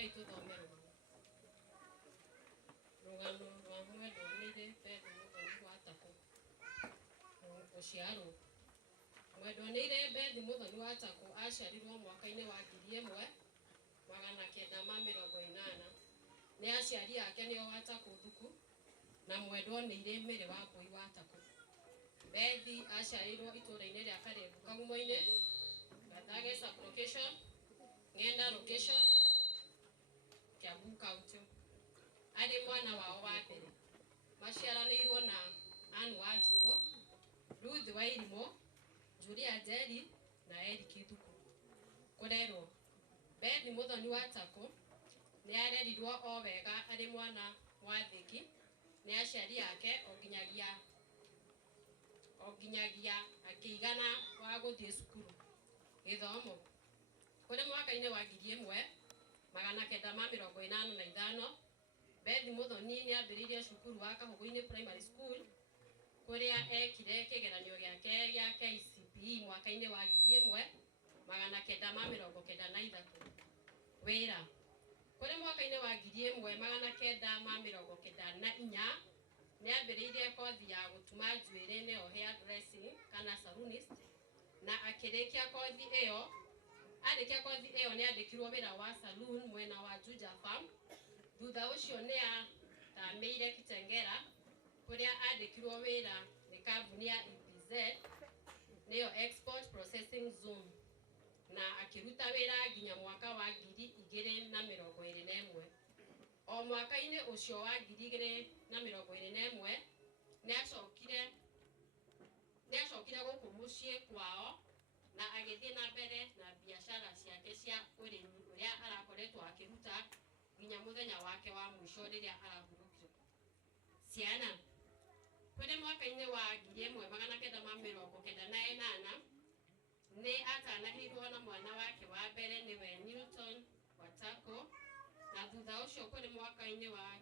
Reke ituthomere rugano rwa mwendo nire Beth Muthoni wa Tako uciarwo mwendo nire Beth Muthoni wa Tako aciarirwo mwaka-inĩ wa 1980 nĩ aciari ake nĩo wa Tako Thuku na mwendwa nĩire Mĩrĩ wa Mbui wa Tako. Beth aciarirwo itũũra-inĩ rĩa Karengu Kagumo-inĩ Gathage sub-location Ng'enda location Kiambu County. Arĩ mwana wao wa mbere. Maciaranĩirwo na Anne Wanjikũ, Ruth Wairimu, Julia Njeri na Eric Thuku. Kũrerwo Beth Muthoni wa Tako nĩ arerirwo o wega arĩ mwana wa thĩki nĩ aciari ake o nginyagia akĩigana wa gũthiĩ cukuru. Gĩthomo kũrĩ mwaka-inĩ wa 1985 Beth Muthoni nĩ ambĩrĩirie cukuru wa Kahũgũ-inĩ Primary School kũrĩa ekire kĩgeranio gĩake gĩa KCPE mwaka-inĩ wa 1993. Wĩra kũrĩ mwaka-inĩ wa 1994 nĩ ambĩrĩirie kothi ya gũtuma njuĩrĩ nĩyo hair dressing kana salonist na akĩrĩkia kothi ĩyo. Arĩkia kothi ĩyo nĩ andĩkirwo wĩra wa saloon mwena wa Juja Farm. Thutha ũcio nĩ athamĩire Kitengela kũrĩa andĩkirwo wĩra nĩ kambuni ya EPZ nĩyo Export Processing Zone na akĩruta wĩra nginya mwaka wa 2021. O mwaka-inĩ ũcio wa 2021 nĩ acokire gũkũ mũciĩ kwao na agĩthiĩ na mbere na biacara ciake cia ũrĩmi ũrĩa arakoretwo akĩruta nginya mũthenya wake wa mũico rĩrĩa arahurũkire. Ciana kũrĩ mwaka-inĩ wa 1998 nĩ atanahĩirwo na mwana wake wa mbere nĩwe Newton wa Tako na thutha ũcio kũrĩ mwaka-inĩ wa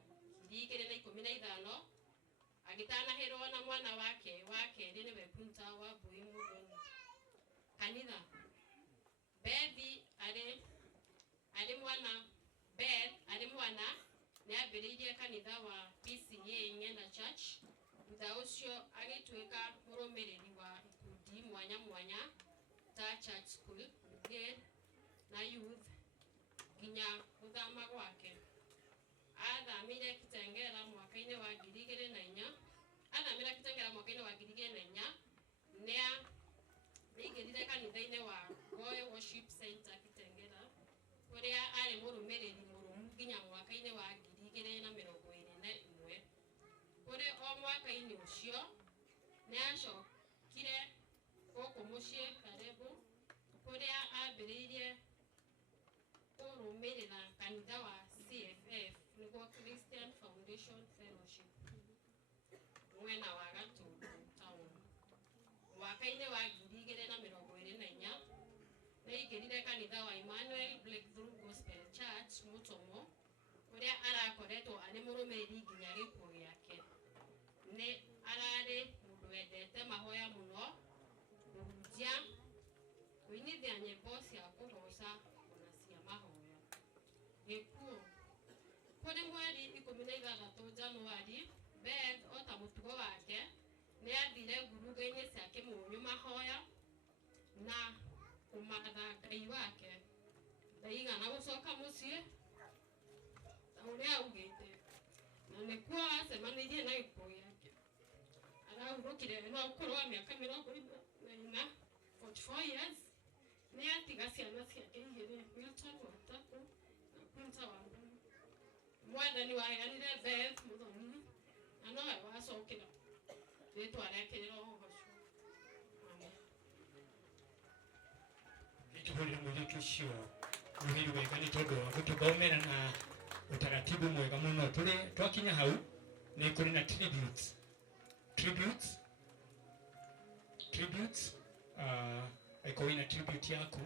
2015 agĩtanahĩrwo na mwana wake wa kerĩ nĩwe Kunta wa Mbui Muthoni. Kanitha Beth arĩ mwana nĩ ambĩrĩirie kanitha wa PCA Ng'enda Church. Thutha ũcio agĩtuĩka mũrũmĩrĩri wa ikundi mwanya mwanya ta Church School na Youth nginya gũthama gwake. Athamĩire Kitengela mwaka-inĩ wa 2004. Athamĩra Kitengela mwaka-inĩ wa 2004 nĩ aingĩrire kanitha-inĩ wa Goye Worship Center Kitengela kũrĩa arĩ mũrũmĩrĩri mũrũmu nginya mwaka-inĩ wa 2021. Kũrĩ o mwaka-inĩ ũcio nĩ acokire gũkũ mũciĩ Karengu kũrĩa ambĩrĩirie kũrũmĩrĩra kanitha wa CFF nĩguo Christian Foundation Fellowship mwena wa Gatũndũ Town. Mwaka-inĩ wa 2024 nĩ aingĩrire kanitha wa Emmanuel Breakthrough Gospel Church Mutomo kũrĩa arakoretwo arĩ mũrũmĩrĩri nginya gĩkuũ gĩake. Nĩ ararĩ mũndũ wendete mahoya mũno, kũhunjia, kũinithia nyĩmbo cia kũgoca na cia mahoya. Gĩkuũ kũrĩ mweri 16 Januari Beth o ta mũtugo wake nĩ athire ngurunga-inĩ cia Kĩmũnyũ mahoya na kũmatha Ngai wake. Ndaigana gũcoka mũciĩ ta ũrĩa augĩte na nĩkuo acemanirie na gĩkuũ gĩake. Arahurũkire na ũkũrũ wa mĩaka 44 years. Nĩ atiga ciana ciake igĩrĩ, Milton wa Tako na Kunta wa Mbui. Mwathani waheanire Beth Muthoni na nowe wacokera rĩtwa rĩake rĩrogoco. Amen. Nĩtũhũrĩre mũirĩtu ũcio mũhĩri wega nĩ tondũ wa gũtũthomera na ũtaratibu mwega mũno. Twakinya hau nĩ kũrĩ na tributes ĩkorwo na tribute yaku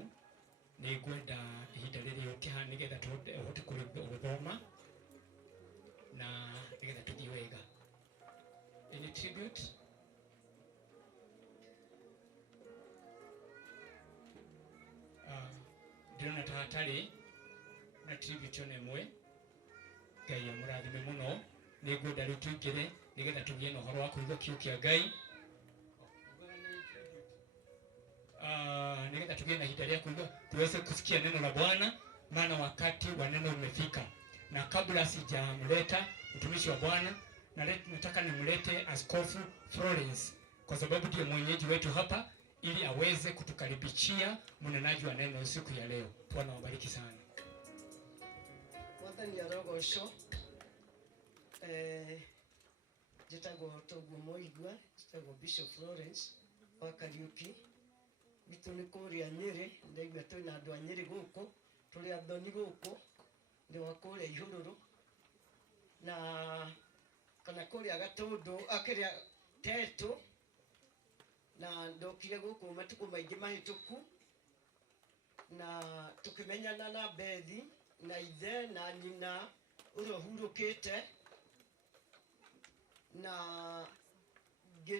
nĩ ngwenda ihinda rĩrĩ ũkĩha nĩgetha ũhote gũthoma na nĩgetha tũthiĩ wega. Any tribute? Ndĩrona ta hatarĩ na tribute nemwe Ngai amurathime muno ni ngwenda riu tuingire nigetha tugie na horo wa kuigua kiu kia Ngai nigetha tugie na hitaria kuigua tuweze kusikia neno la Bwana maana wakati wa neno umefika. Na kabla sijamleta mtumishi wa Bwana nataka nimlete Askofu Florence kwa sababu ndiye mwenyeji wetu hapa ili aweze kutukaribishia mnenaji wa neno siku ya leo. Bwana wabariki sana. Wathani arogosho jitagwo toguo moigua jitagwo Bishop Florence wa Kariuki bitu ni kuria Nyeri ndaigua twina andu a Nyeri guku tuli athoni guku ni wa kuria Ihururu na kana kuria Gatundu akiria Tetu na ndokire guku matuku maingi mahituku na tukimenyana na Beth na ithe na nyina uria hurukite na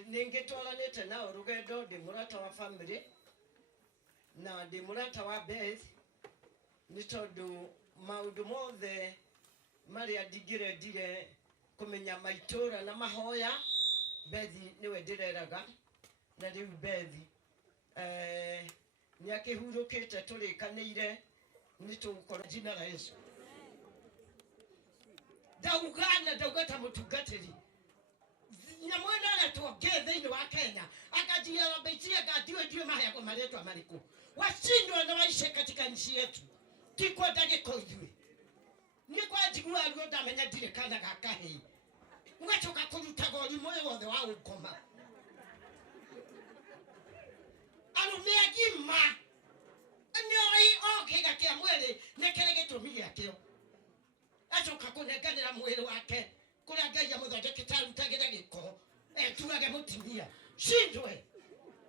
ningitwaranite nao rugendo ndi murata wa family na ndi murata wa Beth ni tondu maundu mothe maria ndingirendire kumenya maitura na mahoya Beth niwe ndireraga na riu Beth ni akihurukite turikanire ni tukora jina la Yesu daugata mutungatiri na mwana na tuongee thĩinĩ wa Kenya akajia robeitia gadiwe ndio mahaya maletwa mariku washindwa na maisha katika nchi yetu kiko ndagiko ithwe ni kwa jigua ruo ndamenya ndire kana gaka hii ngachoka kuruta gori moyo wothe wa ukoma arumia gima nyoi okega kia mwele nekerege tumigia kio achoka kuneganira mwele wake kuria Ngai ya muthondeke tarutagira giko turage mutimia shindwe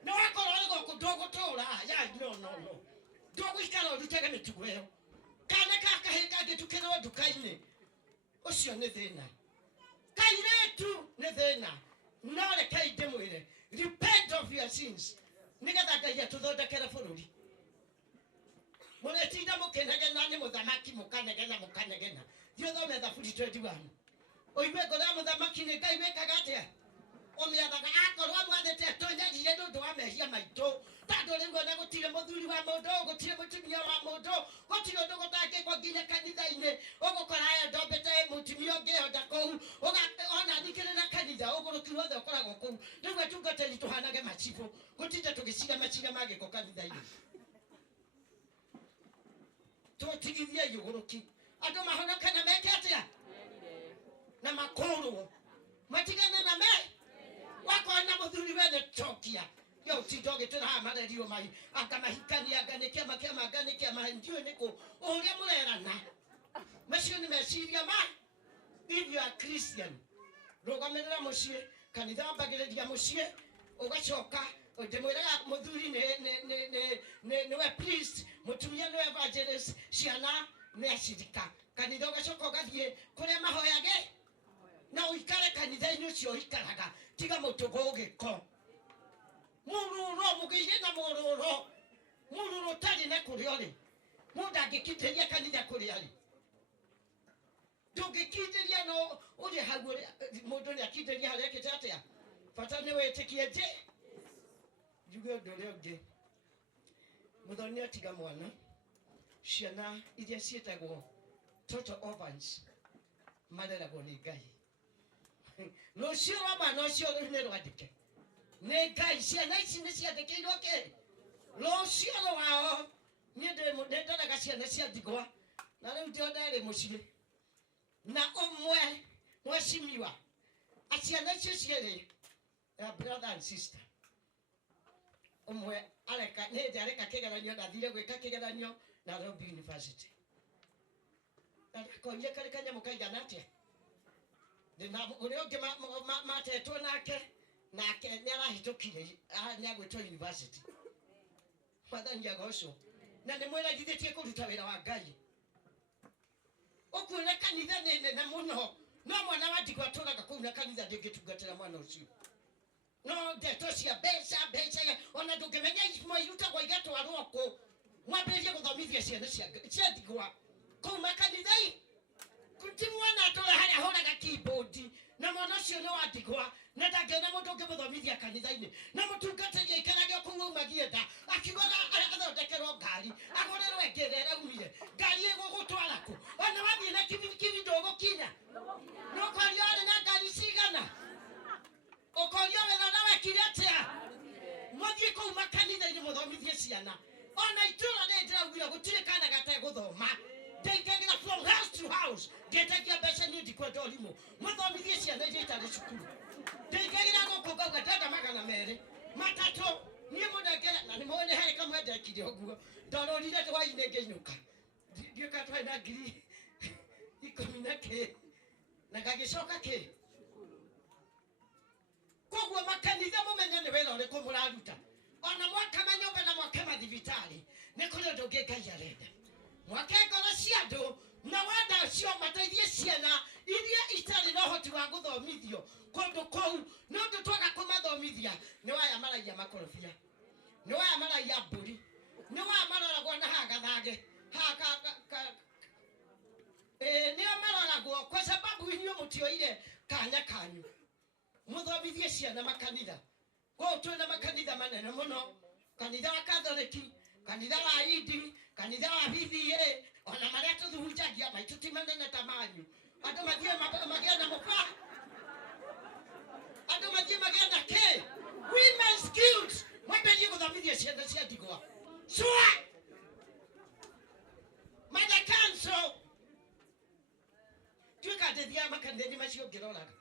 no akorwo go kudogo tora ya no dogo ikaro rutage mitugo yo kana kakahinga gitukiro ndukaini ucio ni thina kairetu ni thina no le kaide mwire repent of your sins nigetha Ngai atuthondekere bururi muretinda mukenegena ni muthamaki mukanegena thio thome thaburi 21 oiwe ngora muthamaki ni Ngai wekaga atia omiathaga akorwo mwathete tonyarire ndu wa mehia maito tando riu ona gutire muthuri wa mundu gutire mutumia wa mundu gutire ndu gutangikwo nginya kanitha-ini ugukora aya ndombete mutumia ungihonda kou ona nikirira kanitha ugurukirwo othe ukoragwo kou riu atungateri tuhanage machifu gutinde tugicira machira magiko kanitha-ini tutigithie yuguruki andu mahonokana meke atia na makuru matigana na me wako na muthuri wene chokia yo tidoge tuna marerio mai akamahikania aganikia makema aganikia mahendio niko uria murerana macio ni meciria ma if you are Christian rogamerera mucie kanitha mbagireria mucie ugacoka ndimwiraga muthuri ne we priest mutumia ne evangelist ciana ne ashirika kanitha ugacoka ugathie kuria mahoyage na uikare kanitha-ini ucio uikaraga tiga mutugo ugiko mururo mugije na mururo tari na kuriori muda ngikiteria kanitha kuriari ndungikiteria no uri hagure mundu ni akiteria haria kitatia fata ni wetikie je jugo ndore ungi muthoni atiga mwana ciana iria cietagwo total orphans mareragwo ni Ngai Lucio wa manosio ne rwadike ne Ngai ciana ici nĩ ciandĩkĩirwo ke Lucio wao nĩ ndĩrendaga ciana cia ndigwa na rĩu ndio ndarĩ mũciĩ na ũmwe mwecimiwa aciana icio cierĩ brother and sister ũmwe areka nĩ ndareka kĩgeranio ndathire gwĩka kĩgeranio Nairobi University ndakonye kare kanyamũ kaigana atĩa na uri ungi matetwo nake ni arahitukire ni agwitwo university mwathani agocwo na ni mwiragithitie kuruta wira wa Ngai ukuone kanitha nene muno no mwana wa ndigwa turaga kuu na kanitha ndingitungatira mwana ucio no ndeto cia mbeca ona ndungimenya mo irutagwo igatwarwo ku mwambĩrĩrie gũthomithia ciana cia ndigwa kuma kanithai kutimwana tole haria horaga keyboard na mwana cio no atigwa na ndangena mundu ngimũthomithia kanitha-inĩ na mũtungatĩria ikarage kũu magienda akigora athondekerwo ngari agũrĩrwo ĩngĩ ĩraumire ngari ĩgũgũtwara kũ ona wathiĩ na kibikibi ndũgũkinya nũkũria arĩ na ngari cigana ũkũria wĩra na wekire atĩa mũthiĩ kũu makanitha-inĩ mũthomithie ciana ona itũra rĩrĩ ndĩraugire gũtirĩ kana gategũthoma ndĩingagĩra from house to house ngĩtagia mbeca niĩ ndikwenda ũrimũ mũthomithie ciana iria itarĩ cukuru ndĩingagĩra gũkũ ngauga ndenda 200 matatũ niĩ mũnengere na nĩmũĩ nĩ harĩ kamwe ndekire ũguo ndorũrire hwainĩ ngĩinũka ndiũka twarĩ na ngiri 10 na gagĩcoka kĩ koguo makanitha mũmenye nĩ wĩra ũrĩkũ mũraruta ona mwaka manyũmba na mwaka mathibitarĩ nĩ kũrĩ ũndũ ũngĩ Ngai arenda mwake ngoro cia andũ na wenda ũcio mateithie ciana iria itarĩ na ũhoti wa gũthomithio kũndũ kũu nĩ ũndũ twaga kũmathomithia nĩ waya maraia makorobia nĩ waya maraia mbũri nĩ waya maroragwo na hagathage nĩo maroragwo kwa sababu inyuĩ mũtioire kanya kanyu mũthomithie ciana makanitha kũu twĩna makanitha manene mũno kanitha wa Katholiki kanitha wa Idi kanitha wa BBA ona marĩa tũthunjagia maitũ ti manene ta manyu andũ mathiĩ magĩa na mũba andũ mathiĩ magĩa na kĩ women's guild mwambĩrie gũthomithia ciana cia ndigwa sua Mother Council tuĩka ndĩthiaga makanitha-inĩ macio ngĩroraga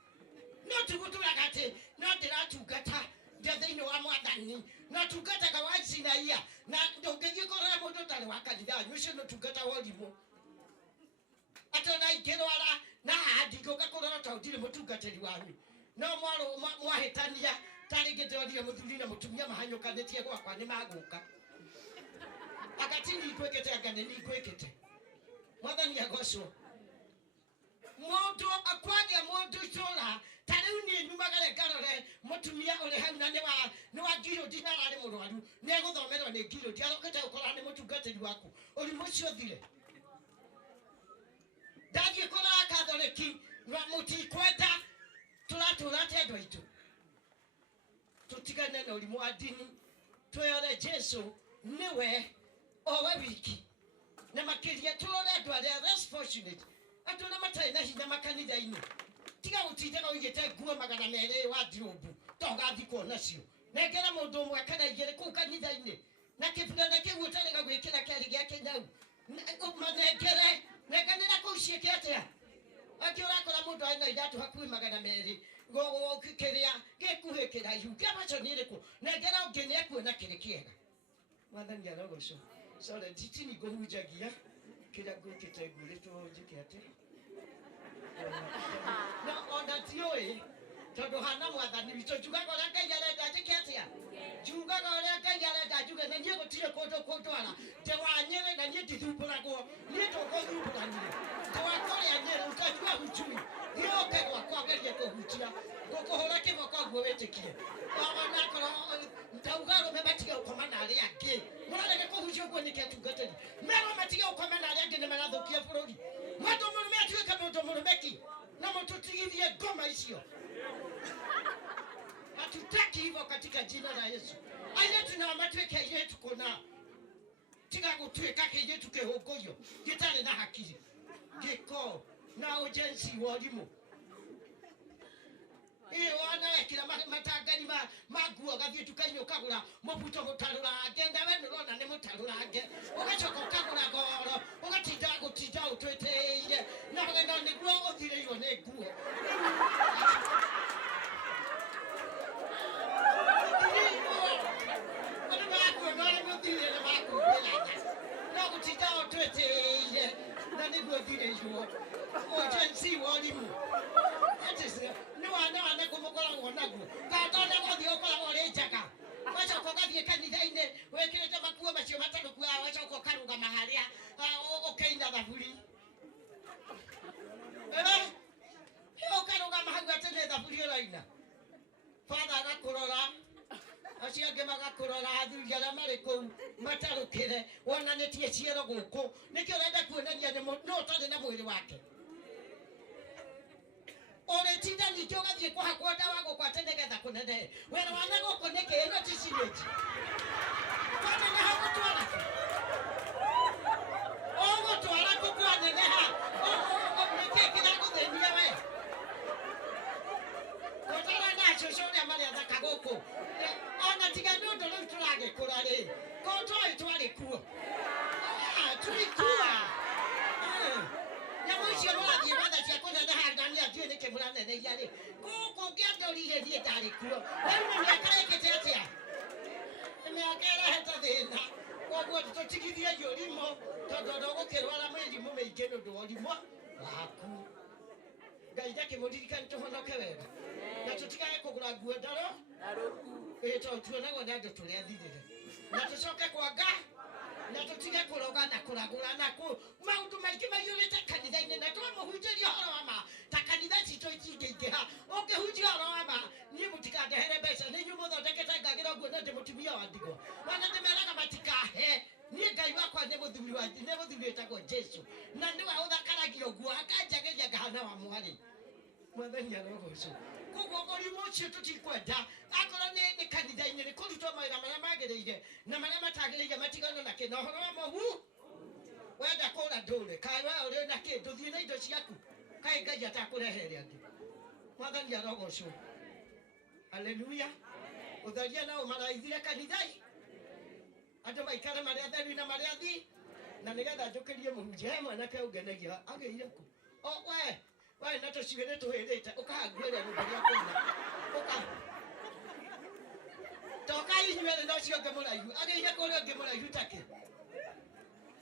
no tugũtũraga atĩ no ndĩratungata thĩinĩ wa Mwathani na tungataga wa Sinaia na ndũngĩthiĩ kũrora mũndũ ũtarĩ wa kanitha wanyu ũcio nĩ tungata wa ũrimũ atona ingĩrwara na ndingĩũka kũrora ta ũtirĩ mũtungatĩri wanyu no mwahĩtania tarĩngĩ ndĩrorire mũthuri na mũtumia mahanyũkanĩtie gwakwa nĩ magũka agatini ikwĩkĩte anga nĩ ikwĩkĩte Mwathani agocwo mũndũ akwagĩa mũndũ itũra tarĩu niĩ nyumagare ngarore mũtumia ũrĩ hau na nĩ wa ngirũndi na ararĩ mũrwaru nĩ egũthomerwo nĩ ngirũndi arokete gũkorwo nĩ mũtungatĩri waku ũrimũ ũcio thire ndathiĩ kũrora Katholiki na mũtikwenda tũratũra atĩ andũ aitũ tũtigane na ũrimũ wa ndini twĩyore Jesũ nĩwe owe wiki na makĩria tũrore andũ arĩa less fortunate andũ arĩa matarĩ na hinya makanitha-inĩ tiga gũtindaga ũigĩte nguo 200 wa ndirũmbu togathikwo nacio nengera mũndũ ũmwe kana igĩrĩ kũu kanitha-inĩ na kĩbinana kĩu ũtarĩga gwĩkĩra kĩarĩ gĩa kĩnyau manengere nenganĩra kũu ciĩke atĩa akĩ ũrakora mũndũ arĩ na iratũ hakuhĩ 200 kĩrĩa gĩkuhĩ kĩraihu kĩabaconi ĩrĩkũ nengera ũngĩ nĩ ekuona kĩrĩ kĩega Mwathani arogocwo sore titini ngũhunjagia kĩrĩa ngwĩkĩte ngũrĩtwo njĩke atĩa no onda tiũĩ tondũ hana Mwathani witũ njugaga ũrĩa Ngai arenda njĩke atĩa njugaga ũrĩa Ngai arenda njuge na niĩ gũtirĩ kũndũ kũndwara ndĩ wa Nyĩrĩ na niĩ ndithumbũragwo niĩ ndũgũthumburanire ndĩ wa kũrĩa Nyĩrĩ ũkanyua hucui thiĩ ũke gwakwa ngerie kũhunjia ngũkũhũra kĩboko ũguo wĩtĩkie onakorwo ndauga arũme matige gũkoma na arĩa angĩ mũrarege kũhunjia ũguo nĩkĩ atungatĩri merwo matige gũkoma na arĩa angĩ nĩ marathũkia bũrũri mũndũ mũrũme atuĩke mũndũ mũrũmeki na mũtũtigithie ngoma icio hatutaki hivyo katika jina la Yesu airĩtu nao matuĩke airĩtu kũna tiga gũtuĩka kĩirĩtu kĩhũngũrio gĩtarĩ na hakiri gĩko na ũjenzi wa ũrimũ wana wekĩra matangari ma nguo gathiĩ nduka-inĩ ũkagũra mũbuto mũtarũrange nawe nĩũrona nĩ mũtarũrange ũgacoka ũkagũra goro ũgatinda gũtinda ũtwĩtĩire na nĩguo ũthirĩirwo nĩ nguo no gũtinda ũtwĩtĩire na nĩguo ũthirĩirwo ũjenzi wa ũrimũ nĩ wana kũmũkoragwo naguo katona gũthiĩ ũkoragwo ũrĩ njaga wacoka ũgathiĩ kanitha-inĩ wĩkĩrĩte makuo macio matarũkuaga wacoka ũkarũgama harĩa ũkaina thaburi ũkarũgama hau atĩ nĩ thaburi ũraina batha agakũrora acio angĩ magakũrora athuri arĩa marĩ kũu matarukire wonanitie ciero guku nikio renda kuonania ni no tari na mwiri wake ore tinda nikio gathie kuhakwa dawa gukwate nigetha kunene wera wana guku niki ino ticireji kana na hagutwara ogutwara kukwane neha niki kiraguthenia we kotara na shoshoria maria thaka guku ona tiga nundu riu turagikura ri kotoi twari kuo turikua nyamu icio murathie watha cia kuneneha ndani atue niki muraneneia ri guku ngiandorirerie ndari kuo riu ni miaka ikite atia miaka irehete thina koguo tutigithie yurimo tondu ndugukirwara mirimu miingi nundu wa urimo waku ngai ndakimuririkani tuhonoke wega na tutikae kugura nguo ndaro ito tuonagwo nĩ andũ tũrĩa thirĩre na tũcoke kwanga na tũtige kũroga na kũragũra na maũndũ maingĩ maiyũrĩte kanitha-inĩ na twamũhunjĩria ũhoro wa ma ta kanitha citũ itingĩingĩha ũngĩhunjia ũhoro wa ma niĩ mũtikandehere mbeca nĩ inyuĩ mũthondekete ngagĩra ũguo na ndĩ mũtumia wa ndigwa mana ndĩmeraga matikahe niĩ ngai wakwa nĩ mũthuri wĩtagwo Jesu na nĩwe ũthakaragia ũguo akanjagĩria ngahana wa mwarĩ mwathani arogocwo koguo ũrimũ ũcio tũtikwenda akorwo nĩ kanitha-inĩ nĩ kũrutwo mawĩra marĩa magĩrĩire na marĩa matagĩrĩire matigano na kĩ na ũhoro wa mũhu wenda kũra ndũre kaĩ we ũrĩ na kĩ ndũthiĩ na indo ciaku kaĩ ngai atakũrehere andũ mwathani arogocwo haleluya ũtharia na ũmaraithire kanitha-i andũ maikare marĩa theru na marĩa thi na nĩgetha njũkĩrie mũhunjia he mwanake ũngenagia agĩire kũ we na tũciũĩ nĩtũhĩrĩte ũkahanguĩria rũmbe rĩa kũina toka inyuĩ no cio ngĩmũraihu agĩire kũrĩa ngĩmũraihu takĩ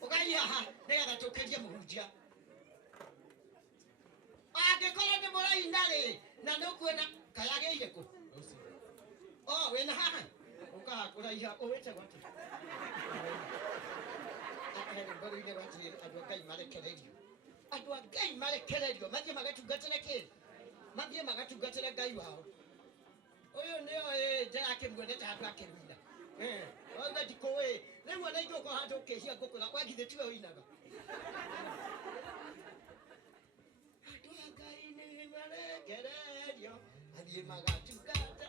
ũgai haha nĩgetha tũkĩrie mũhunjia angĩkorwo nĩ mũraina-rĩ na nĩũkuona kaĩ agĩire kũ wĩna haha ũkaha kũraiha ũwĩte gwatĩ mbũrũ-inĩ gwatĩ andũ a Ngai marekererio andũ a Ngai marekererio mathiĩ magatungatĩre kĩ mathiĩ magatungatĩre Ngai wao ũyũ nĩo ndĩrakĩmuonete handũ akĩruina ona ndikũĩ rĩu ona ingĩ ũkorwo handũ ũkĩhia ngũkũra wagithĩ tiwe ũinaga andũ a Ngai nĩ marekererio mathiĩ magatungata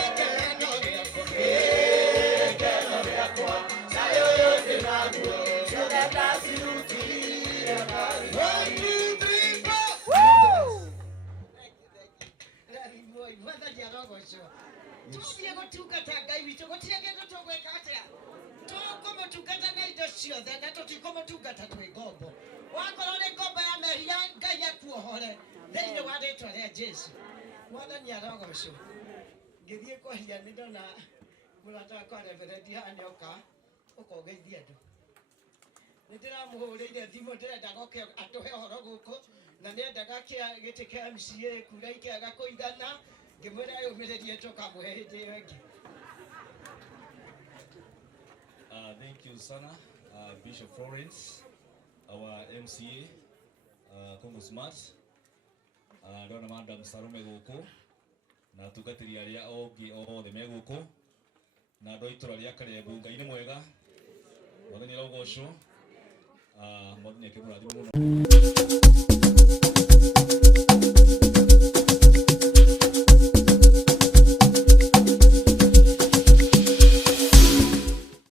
They tũrĩkie gũtungata Ngai witũ gũtirĩ kĩndũ tũgwĩka atĩa tũkũmũtungata na indo ciothe na tũtikũmũtungata twĩ ngombo wakorwo nĩ ngombo ya mehia Ngai akuohore thĩinĩ wa rĩtwa rĩa Jesũ Mwathani arogocwo ngĩthiĩ kwahia nĩ ndona mũrata wakwa Reverend Hane oka ũkogeithia andũ nĩ ndĩramũhũrĩire thimũ ndĩrenda goke atũhe ũhoro gũkũ na nĩ endaga gĩtĩ kĩa MCA kura ikĩaga kũigana ngĩmwĩra yũmĩrĩrie tũkamũhe hĩndĩ ĩyo ĩngĩ. Thank you sana Bishop Florence, our MCA, Congo Smart, ndona Madam Salome gũkũ na tungatĩri arĩa ongi othe me gũkũ na andũ a itũra rĩa Karembu. Ngai nĩ mwega, Mwathani arogocwo, Mwathani akĩmũrathima mũno.